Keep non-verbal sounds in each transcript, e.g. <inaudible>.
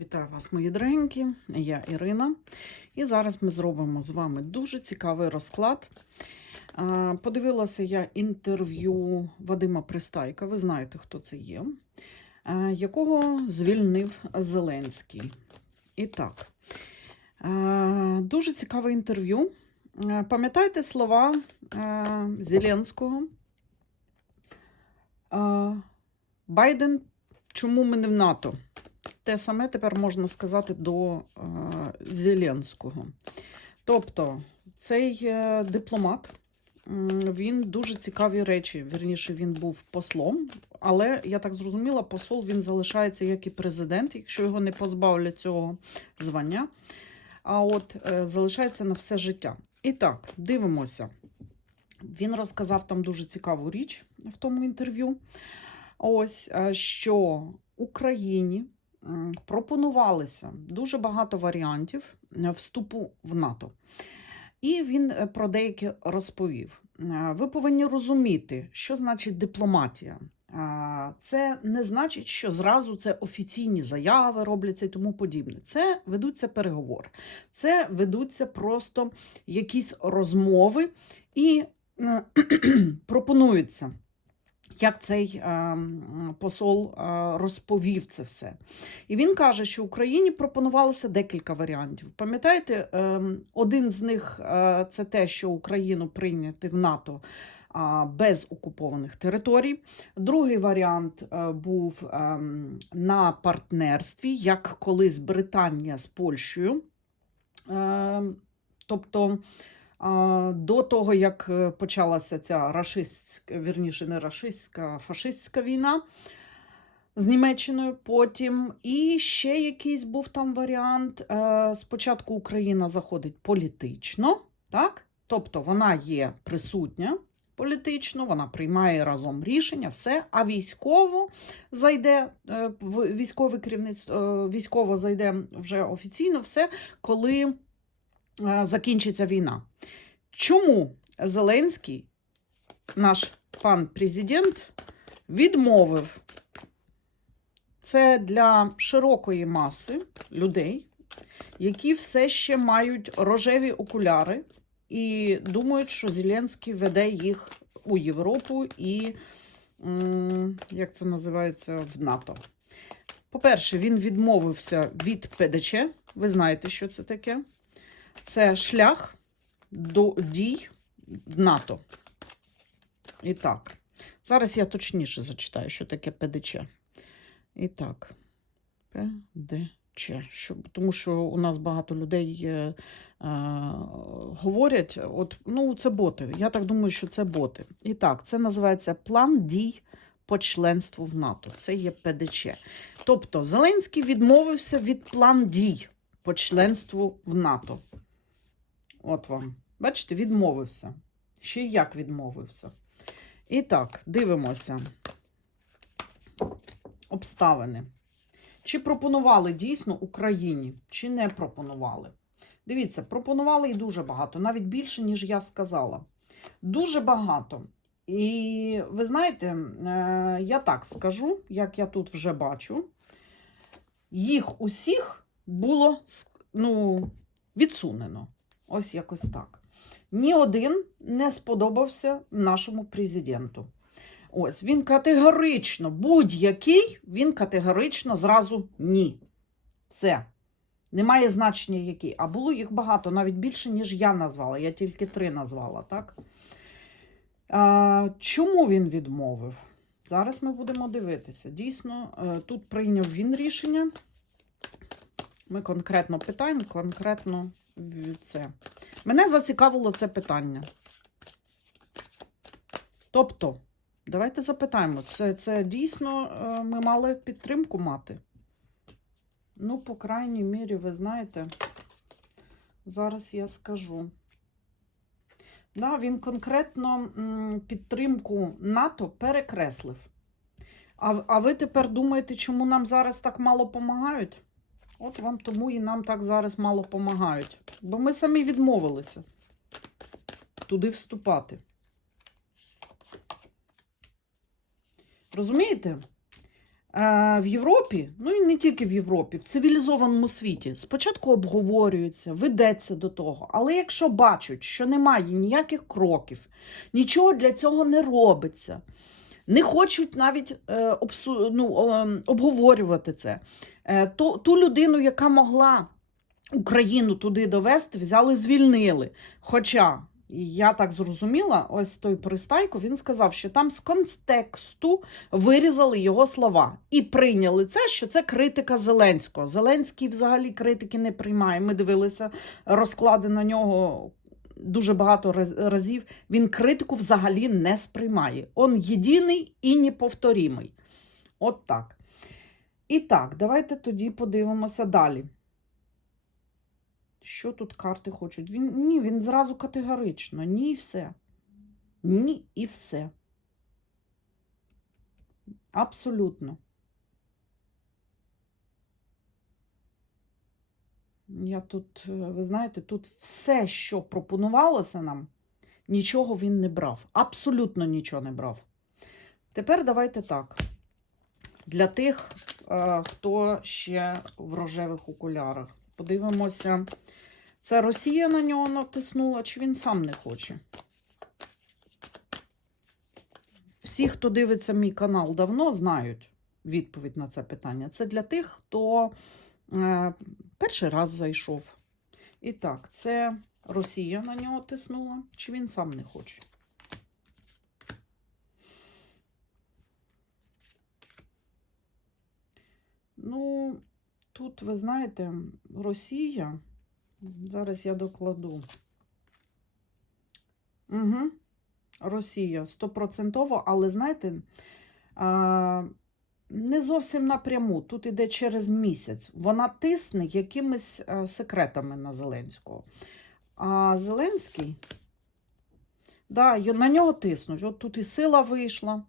Вітаю вас, мої дорогенькі, я Ірина. І зараз ми зробимо з вами дуже цікавий розклад. Подивилася я інтерв'ю Вадима Пристайка, ви знаєте, хто це є, якого звільнив Зеленський. І так, дуже цікаве інтерв'ю. Пам'ятаєте слова Зеленського? Байден, чому ми не в НАТО? Те саме тепер можна сказати до е, Зеленського. Тобто, цей е, дипломат, він дуже цікаві речі. Вірніше, він був послом, але я так зрозуміла, посол він залишається як і президент, якщо його не позбавлять цього звання. А от е, залишається на все життя. І так, дивимося. Він розказав там дуже цікаву річ в тому інтерв'ю. Ось що Україні пропонувалися дуже багато варіантів е, вступу в НАТО. І він е, про деякі розповів. Е, Ви повинні розуміти, що значить дипломатія. Це не значить, що зразу це офіційні заяви робляться і тому подібне. Це ведуться переговори, це ведуться просто якісь розмови і <clears throat> пропонуються як цей е, посол е, розповів це все. І він каже, що Україні пропонувалося декілька варіантів. Пам'ятаєте, е, один з них е, це те, що Україну прийняти в НАТО. Без окупованих територій. Другий варіант е, був ем, на партнерстві, як колись Британія з Польщею. Ем, Тобто До того, як е, почалася ця рашистська, вірніше, не рашистська, фашистська війна з Німеччиною потім. І ще якийсь був там варіант. Е, Спочатку Україна заходить політично, так? тобто вона є присутня політично, вона приймає разом рішення, все, а військово зайде е, військове керівництво, військово зайде вже офіційно все, коли закінчиться війна. Чому Зеленський, наш пан президент, відмовив? Це для широкої маси людей, які все ще мають рожеві окуляри і думають, що Зеленський веде їх у Європу і, як це називається, в НАТО. По-перше, він відмовився від ПДЧ. Ви знаєте, що це таке? Це шлях до дій НАТО. І так, зараз я точніше зачитаю, що таке ПДЧ. І так, ПДЧ. Що, тому що у нас багато людей е, е, говорять, от, ну, це боти. Я так думаю, що це боти. І так, це називається план дій по членству в НАТО. Це є ПДЧ. Тобто Зеленський відмовився від план дій по членству в НАТО. От вам. Бачите, відмовився. Ще як відмовився. І так, дивимося. Обставини. Чи пропонували дійсно Україні, чи не пропонували? Дивіться, пропонували і дуже багато, навіть більше, ніж я сказала. Дуже багато. І ви знаєте, е, я так скажу, як я тут вже бачу, їх усіх було ну, відсунено. Ось якось так. Ні один не сподобався нашому президенту. Ось він категорично, будь-який, він категорично зразу ні. Все. Немає значення який. А було їх багато, навіть більше, ніж я назвала. Я тільки три назвала, так? А, чому він відмовив? Зараз ми будемо дивитися. Дійсно, е, тут прийняв він рішення. Ми конкретно питаємо, конкретно це. Мене зацікавило це питання. Тобто, давайте запитаємо, це, це дійсно е, ми мали підтримку мати? Ну, по крайній мірі, ви знаєте, зараз я скажу. Да, він конкретно підтримку НАТО перекреслив. А, а ви тепер думаєте, чому нам зараз так мало допомагають? От вам тому і нам так зараз мало допомагають. Бо ми самі відмовилися туди вступати. Розумієте? в Європі, ну і не тільки в Європі, в цивілізованому світі спочатку обговорюється, ведеться до того. Але якщо бачать, що немає ніяких кроків, нічого для цього не робиться, не хочуть навіть е, обсу, ну, е, обговорювати це, е, то ту людину, яка могла Україну туди довести, взяли, звільнили. Хоча. Я так зрозуміла, ось той пристайко, він сказав, що там з контексту вирізали його слова і прийняли це, що це критика Зеленського. Зеленський взагалі критики не приймає. Ми дивилися розклади на нього дуже багато разів. Він критику взагалі не сприймає. Он єдиний і неповторімий. От так. І так, давайте тоді подивимося далі. Що тут карти хочуть? Він, ні, він зразу категорично. Ні і все. Ні і все. Абсолютно. Я тут, е, ви знаєте, тут все, що пропонувалося нам, нічого він не брав. Абсолютно нічого не брав. Тепер давайте так. Для тих, е, хто ще в рожевих окулярах. Подивимося, це Росія на нього натиснула, чи він сам не хоче. Всі, хто дивиться мій канал давно, знають відповідь на це питання. Це для тих, хто е, перший раз зайшов. І так, це Росія на нього тиснула, чи він сам не хоче. Ну, тут, ви знаєте, Росія. Зараз я докладу. Угу. Росія стопроцентово, але знаєте, не зовсім напряму. Тут іде через місяць. Вона тисне якимись а, секретами на Зеленського. А Зеленський, да, на нього тиснуть. От тут і сила вийшла.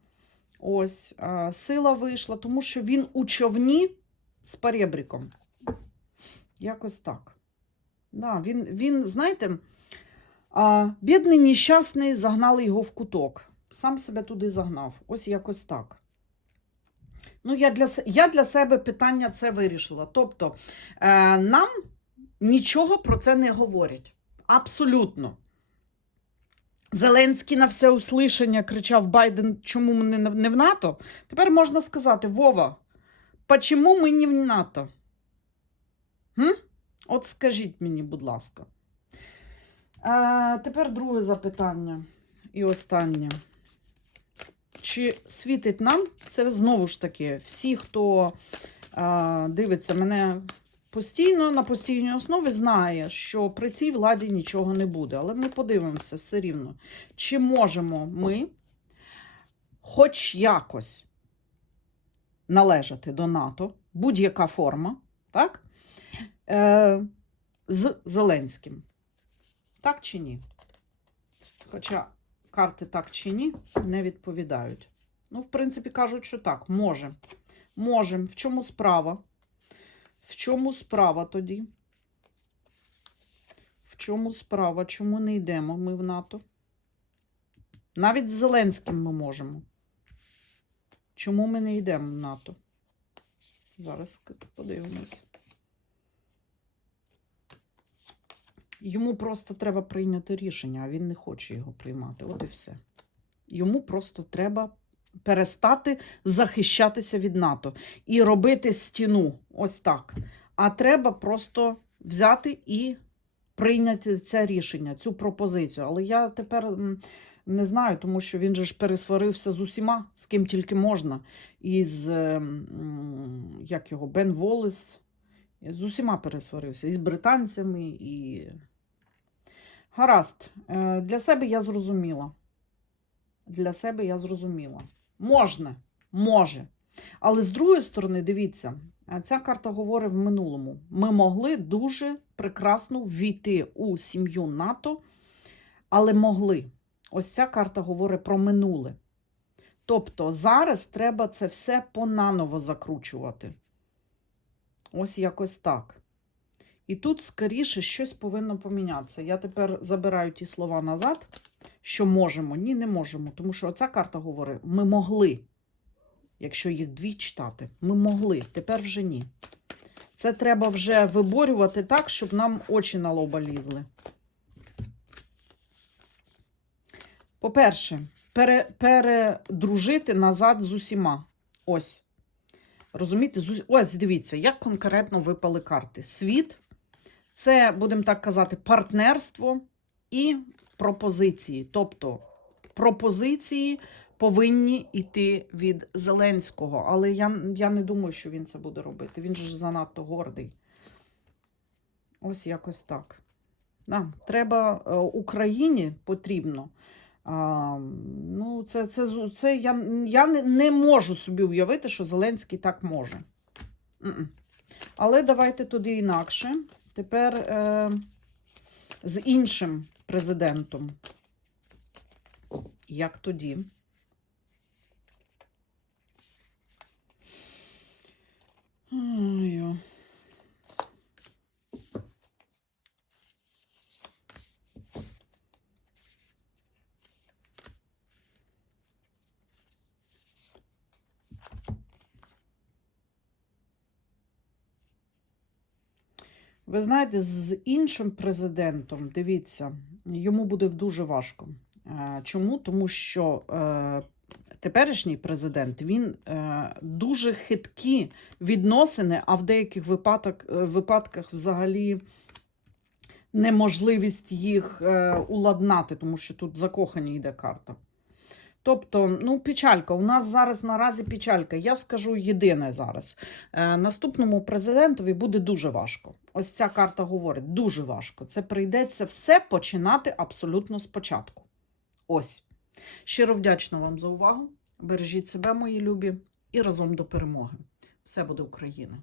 Ось, а, сила вийшла, тому що він у човні з перебріком. Якось так. Да, він, він, знаєте, а, бідний, нещасний, загнали його в куток. Сам себе туди загнав. Ось якось так. Ну, я для, я для себе питання це вирішила. Тобто, е, нам нічого про це не говорять. Абсолютно. Зеленський на все услышання кричав Байден, чому ми не, в НАТО. Тепер можна сказати: Вова, почему ми не в НАТО? Гм? От скажіть мені, будь ласка. Е, тепер друге запитання і останнє. Чи світить нам це знову ж таки, всі, хто е, дивиться мене постійно, на постійній основі, знає, що при цій владі нічого не буде. Але ми подивимося все рівно, чи можемо ми хоч якось належати до НАТО, будь-яка форма, так? Е, з Зеленським. Так чи ні? Хоча карти так чи ні не відповідають. Ну, в принципі, кажуть, що так, може. Можем. В чому справа? В чому справа тоді? В чому справа? Чому не йдемо ми в НАТО? Навіть з Зеленським ми можемо. Чому ми не йдемо в НАТО? Зараз подивимось. Йому просто треба прийняти рішення, а він не хоче його приймати. От і все. Йому просто треба перестати захищатися від НАТО і робити стіну. Ось так. А треба просто взяти і прийняти це рішення, цю пропозицію. Але я тепер не знаю, тому що він же ж пересварився з усіма, з ким тільки можна. Із ем, як його, Бен Волес. З усіма пересварився. І з британцями, і. Гаразд. Е, Для себе я зрозуміла. Для себе я зрозуміла. Можна, може. Але з другої сторони, дивіться, е, ця карта говорить в минулому. Ми могли дуже прекрасно ввійти у сім'ю НАТО, але могли. Ось ця карта говорить про минуле. Тобто зараз треба це все понаново закручувати. Ось якось так. І тут, скоріше, щось повинно помінятися. Я тепер забираю ті слова назад, що можемо. Ні, не можемо. Тому що оця карта говорить: ми могли. якщо їх дві читати. Ми могли, тепер вже ні. Це треба вже виборювати так, щоб нам очі на лоба лізли. По-перше, пере, передружити назад з усіма. Ось. Розумієте? Ось дивіться, як конкретно випали карти. Світ це, будемо так казати, партнерство і пропозиції. Тобто пропозиції повинні йти від Зеленського. Але я, я не думаю, що він це буде робити. Він же ж занадто гордий. Ось якось так. Да, треба е, Україні потрібно. А, ну, це, це, це я, я не, не можу собі уявити, що Зеленський так може. Але давайте туди інакше. Тепер е, з іншим президентом. Як тоді? Ви знаєте, з іншим президентом, дивіться, йому буде дуже важко. Е, Чому? Тому що е, теперішній президент він е, дуже хиткі відносини, а в деяких випадок, випадках взагалі неможливість їх уладнати, тому що тут закохані йде карта. Тобто, ну, печалька. У нас зараз наразі печалька. Я скажу єдине зараз. Е, наступному президентові буде дуже важко. Ось ця карта говорить: дуже важко. Це прийдеться все починати абсолютно спочатку. Ось. Щиро вдячна вам за увагу. Бережіть себе, мої любі, і разом до перемоги. Все буде Україна!